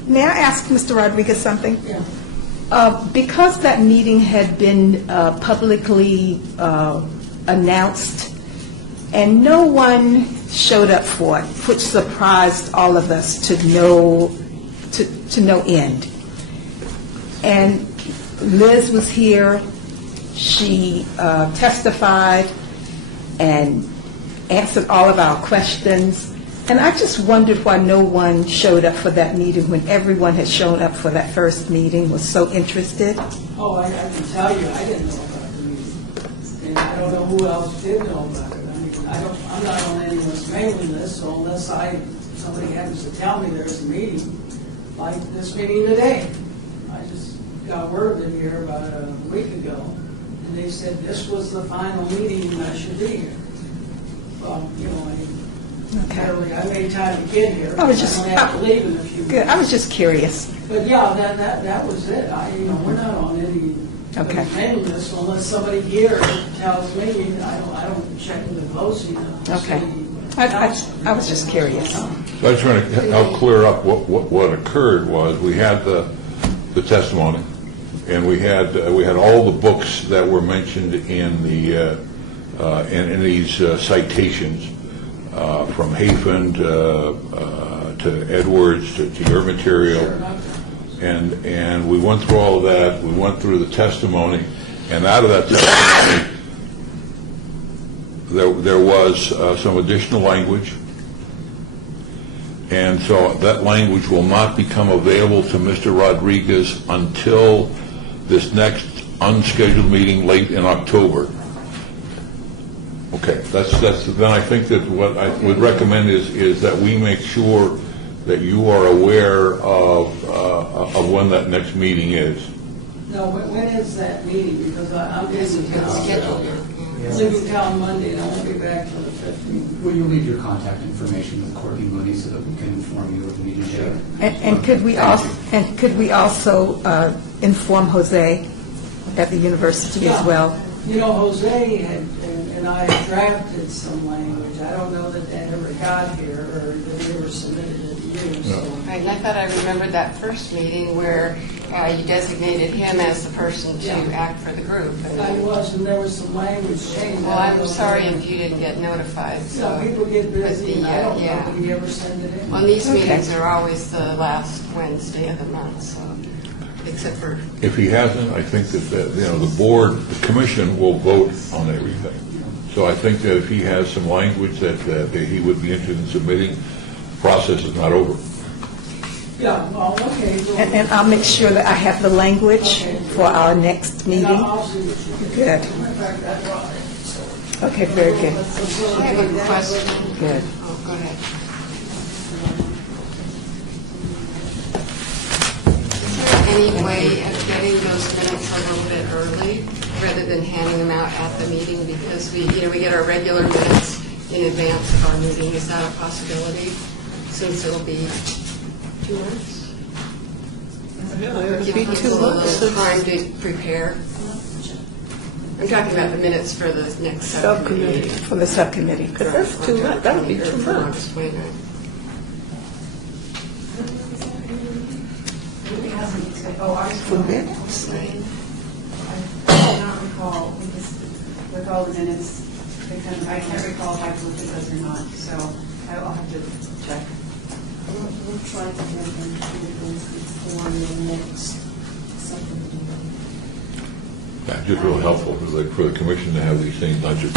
May I ask Mr. Rodriguez something? Yeah. Because that meeting had been publicly announced, and no one showed up for it, which surprised all of us to no end. And Liz was here, she testified and answered all of our questions. And I just wondered why no one showed up for that meeting when everyone had shown up for that first meeting, was so interested. Oh, I can tell you, I didn't know about the meeting. And I don't know who else did know about it. I mean, I'm not on anyone's mailing list, so unless somebody happens to tell me there's a meeting, like this meeting today. I just got word in here about a week ago, and they said this was the final meeting and I should be here. Well, I made time to get here. I was just- only have to leave in a few minutes. Good, I was just curious. But yeah, that was it. We're not on any Okay. mailing list unless somebody here tells me. I don't check in the posting. Okay. I was just curious. So I just want to help clear up what occurred was, we had the testimony, and we had all the books that were mentioned in in these citations, from Hafen to Edwards to your material. And we went through all of that, we went through the testimony, and out of that testimony, there was some additional language. And so that language will not become available to Mr. Rodriguez until this next unscheduled meeting late in October. Okay, then I think that what I would recommend is that we make sure that you are aware of when that next meeting is. No, when is that meeting? Because I'm getting scheduled. leaving town Monday, and I won't be back till the 15th. Will you leave your contact information with Courtney Mooney so that we can inform you of the meeting date? And could we also inform Jose at the university as well? You know, Jose and I drafted some language. I don't know that ever got here, or that he ever submitted it to you, so. Right, and I thought I remembered that first meeting where you designated him as the person to act for the group. I was, and there was some language change. Well, I'm sorry if you didn't get notified, so. Some people get busy, and I don't know yeah. if he ever send it in. Well, these meetings are always the last Wednesday of the month, so, except for, If he hasn't, I think that, the board, the commission will vote on everything. So I think that if he has some language that he would be interested in submitting, the process is not over. Yeah, well, okay. And I'll make sure that I have the language for our next meeting. I'll see what you Good. In fact, I brought it. Okay, very good. I have a question. Good. Oh, go ahead. Is there any way of getting those minutes a little bit early, rather than handing them out at the meeting? Because we get our regular minutes in advance of our meeting. Is that a possibility, since it'll be 2 months? Yeah, it would Give be people 2 a little months. time to prepare. I'm talking about the minutes for the next subcommittee. For the subcommittee. That's 2 months, that would be 2 months. August 29th. Oh, I was For minutes? I do not recall, because with all the minutes, because I can't recall if I looked at those or not, so I'll have to check. We'll try to get them to you before the next subcommittee. Yeah, just real helpful for the commission to have these things, not just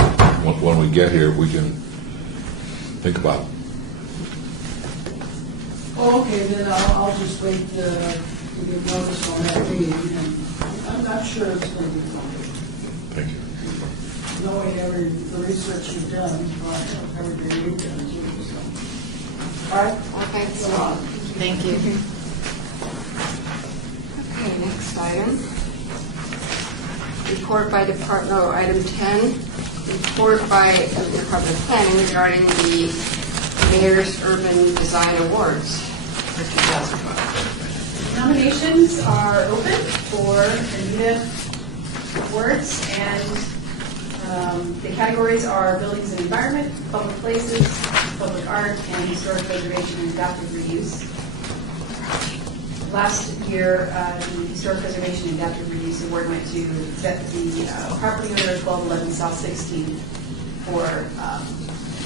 when we get here, we can think about it. Oh, okay, then I'll just wait to give notice on that meeting, and I'm not sure it's going to be fun. Thank you. Knowing the research you've done, everything you've done too, so. All right? Well, thanks a lot. Thank you. Okay, next item. Report by department, item 10, report by the Department of Planning regarding the Mayor's Urban Design Awards for 2012. Nominations are open for Anita Awards, and the categories are buildings and environment, public places, public art, and historic preservation and adaptive reuse. Last year, the Historic Preservation and Adaptive Reuse Award went to the property owner of 1211 South 16th for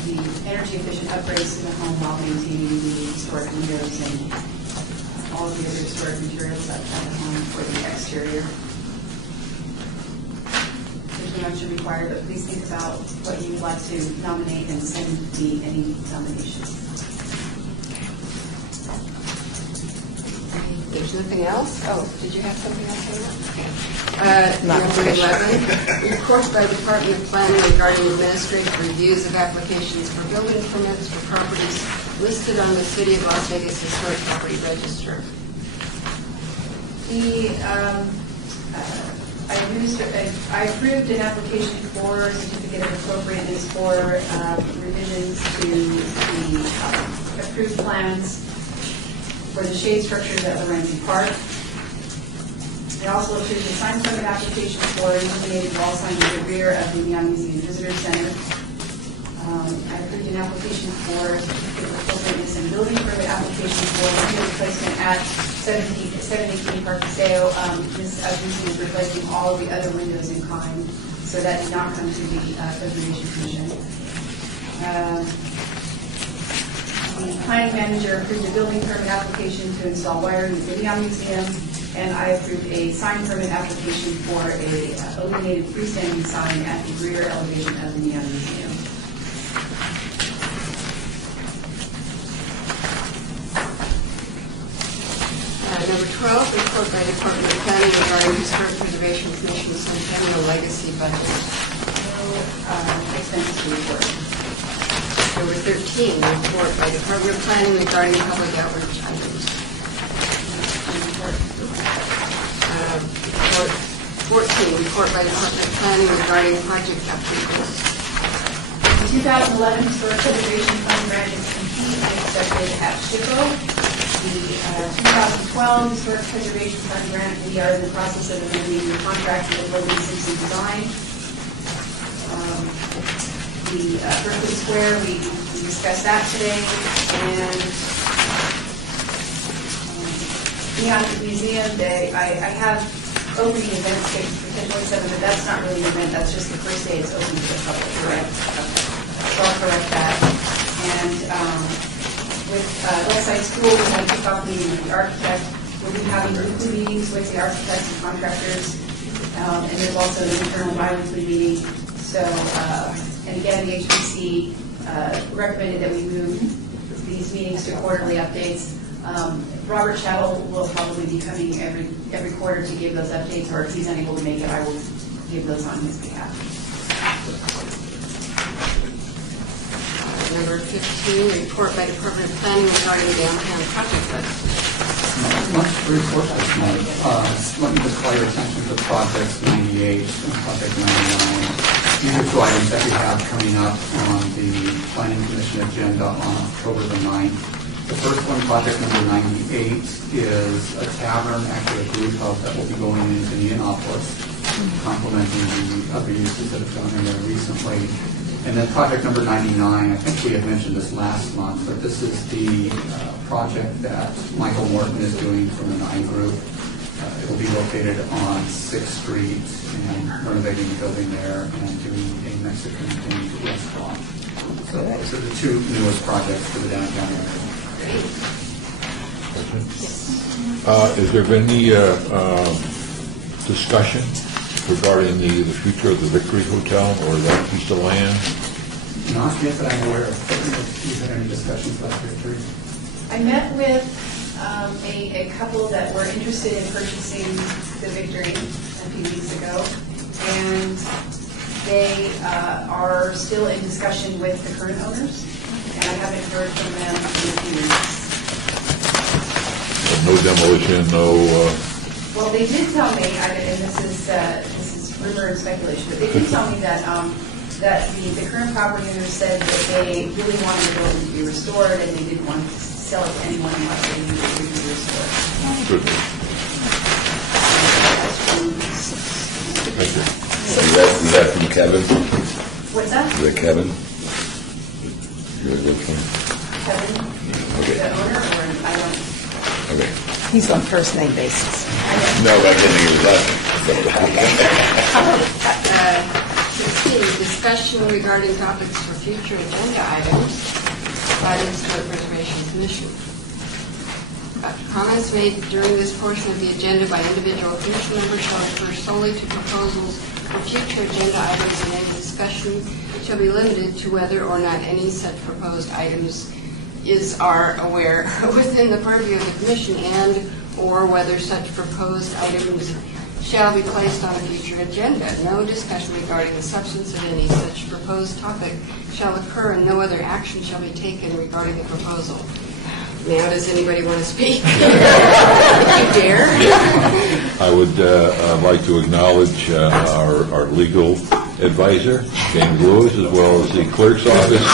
the energy efficient upgrades to the home while maintaining the historic windows and all of the other historic materials at the home for the exterior. There's no action required, but please think about what you would like to nominate and send me any nominations. There's nothing else? Oh, did you have something else on that? Okay. Number 11, report by Department of Planning regarding administrative reviews of applications for building permits for properties listed on the City of Las Vegas Historic Property Register. I approved an application for certificate of appropriateness for revisions to the approved plans for the shade structures at Lorenzi Park. I also approved a sign permit application for illuminated wall sign in the rear of the Neon Museum Visitor Center. I approved an application for certificate of appropriateness and building permit application for window replacement at 718 Park Paseo. This museum is replacing all of the other windows in kind, so that did not come to the Preservation Commission. The planning manager approved a building permit application to install wiring at the Neon Museum, and I approved a sign permit application for a illuminated freestanding sign at the rear elevation of the Neon Museum. Number 12, report by Department of Planning regarding Historic Preservation Commission Centennial Legacy Budget. No expenses to report. Number 13, report by Department of Planning regarding public outreach items. Report 14, report by Department of Planning regarding project approvals. The 2011 Historic Preservation Fund grant is complete and accepted at SHPO. The 2012 Historic Preservation Fund grant, we are in the process of amending the contract with Logan Simpson Design. The Berkeley Square, we discussed that today, and Neon Museum Day, I have opening events scheduled for 10/27, but that's not really an event, that's just the first day it's open to the public, correct? Okay. So I'll correct that. And with Westside School, we had a kickoff meeting with the architect. We'll be having weekly meetings with the architects and contractors, and there's also an internal bi-weekly meeting. So, and again, the HPC recommended that we move these meetings to quarterly updates. Robert Chattel will probably be coming every quarter to give those updates, or if he's unable to make it, I will give those on his behalf. Number 15, report by Department of Planning regarding downtown project list. Much to report this morning. Let me just call your attention to projects 98 and project 99. These are two items that we have coming up on the Planning Commission agenda on October the 9th. The first one, project number 98, is a tavern, actually a brew pub that will be going into Neonopolis, complementing the other uses that have gone in there recently. And then project number 99, I think we had mentioned this last month, but this is the project that Michael Morton is doing from the 9 Group. It will be located on 6th Street and renovating the building there and doing a Mexican-themed restaurant. So those are the two newest projects for the downtown area. Has there been any discussion regarding the future of the Victory Hotel or that piece of land? Not yet that I'm aware of. Have you had any discussions about Victory? I met with a couple that were interested in purchasing the Victory a few weeks ago, and they are still in discussion with the current owners, and I haven't heard from them in a few weeks. No demolition, no... Well, they did tell me, and this is rumor and speculation, but they did tell me that that the current property owner said that they really wanted the building to be restored, and they didn't want to sell it to anyone unless they knew it would be restored. Good. Thank you. Is that from Kevin? What's that? Is that Kevin? You're good from? Kevin, the owner, or I don't. Okay. He's on first name basis. No, I didn't think it was that. 16, discussion regarding topics for future agenda items by the Historic Preservation Commission. Comments made during this portion of the agenda by individual commission members shall refer solely to proposals for future agenda items, and any discussion shall be limited to whether or not any such proposed items are within the purview of the commission, and or whether such proposed items shall be placed on a future agenda. No discussion regarding the substance of any such proposed topic shall occur, and no other action shall be taken regarding the proposal. Now, does anybody want to speak? If you dare. I would like to acknowledge our legal advisor, James Lewis, as well as the clerk's office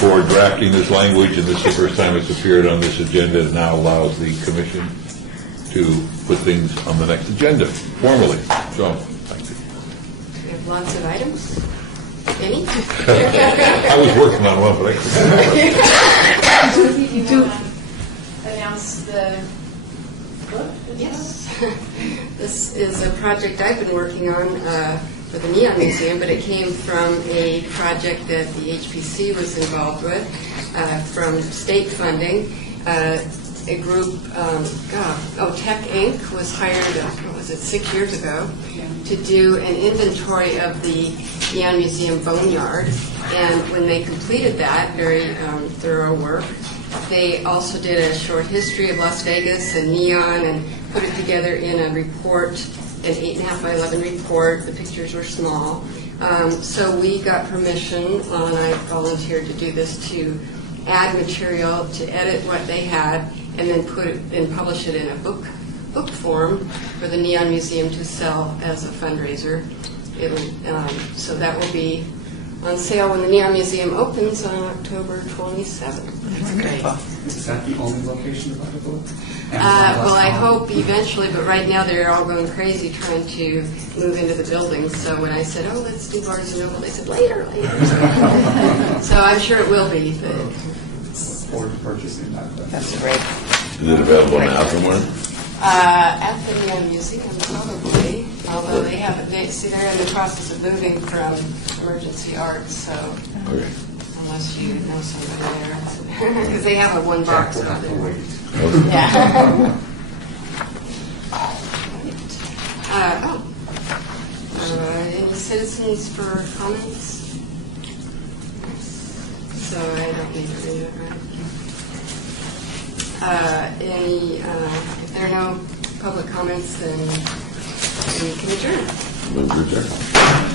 for drafting this language, and this is the first time it's appeared on this agenda. It now allows the commission to put things on the next agenda formally. So, thank you. We have lots of items. Any? I was working on one, but I couldn't. Do you want to announce the book? Yes. This is a project I've been working on for the Neon Museum, but it came from a project that the HPC was involved with from state funding. A group, Tech Inc. was hired, 6 years ago, to do an inventory of the Neon Museum boneyard. And when they completed that very thorough work, they also did a short history of Las Vegas and Neon and put it together in a report, an 8.5 by 11 report. The pictures were small. So we got permission, and I volunteered to do this, to add material, to edit what they had, and then put it and publish it in a book book form for the Neon Museum to sell as a fundraiser. So that will be on sale when the Neon Museum opens on October 27th. That's great. Is that the only location of the book? Well, I hope eventually, but right now they're all going crazy trying to move into the buildings. So when I said, let's do Barnes & Noble, they said, later. So I'm sure it will be. But Or purchasing that. That's great. Is it available now somewhere? at the Neon Museum, probably, although they're in the process of moving from Emergency Arts, so Okay. unless you know somebody there, because they have a one box We'll out have to there. wait. Yeah. Any citizens for comments? So I don't need to read it, right? If there are no public comments, then we can adjourn. Move to adjourn.